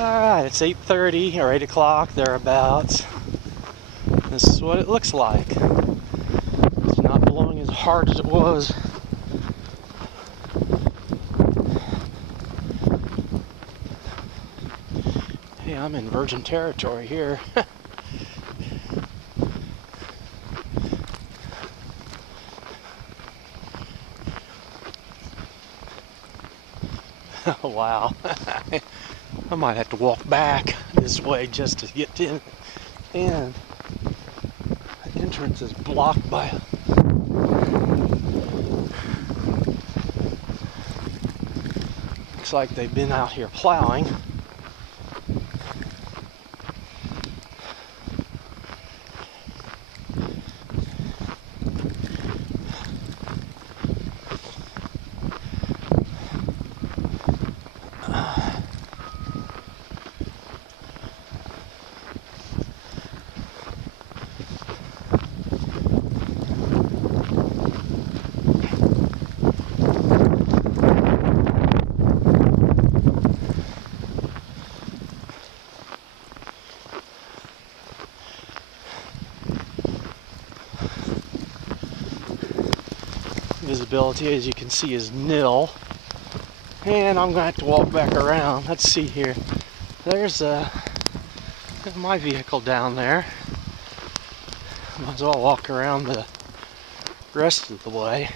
Alright, it's 8:30 or 8 o'clock, thereabouts. This is what it looks like. It's not blowing as hard as it was. Hey, I'm in virgin territory here. Oh, wow. I might have to walk back this way just to get in. And the entrance is blocked by looks like they've been out here plowing. Visibility, as you can see, is nil, and I'm gonna have to walk back around. Let's see here. There's my vehicle down there. Might as well walk around the rest of the way.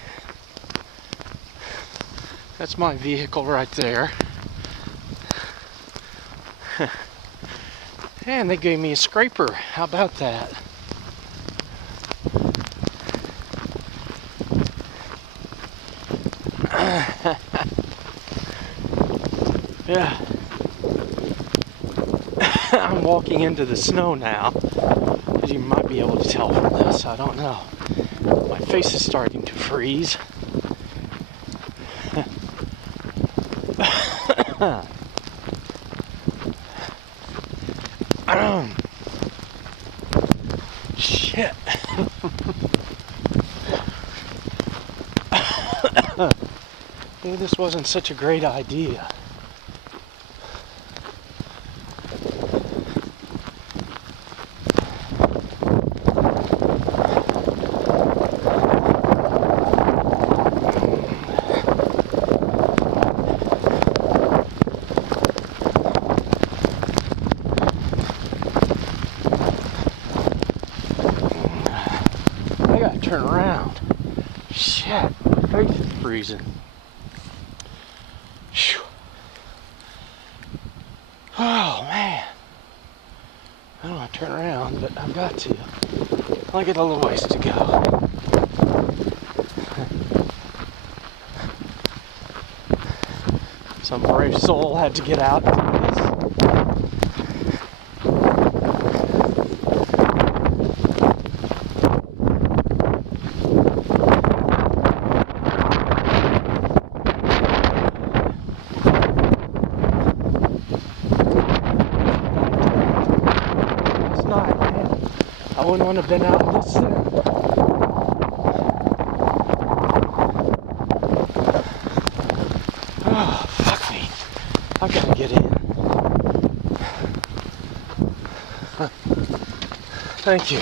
That's my vehicle right there. And they gave me a scraper. How about that? Yeah. I'm walking into the snow now, as you might be able to tell from this. I don't know. My face is starting to freeze. Shit. Maybe this wasn't such a great idea. I gotta turn around. Shit, my face is freezing. Whew. Oh man. I don't want to turn around, but I've got to. I got a little ways to go. Some brave soul had to get out and do this. I wouldn't want to have been out in this soon. Oh, fuck me. I've got to get in. Thank you.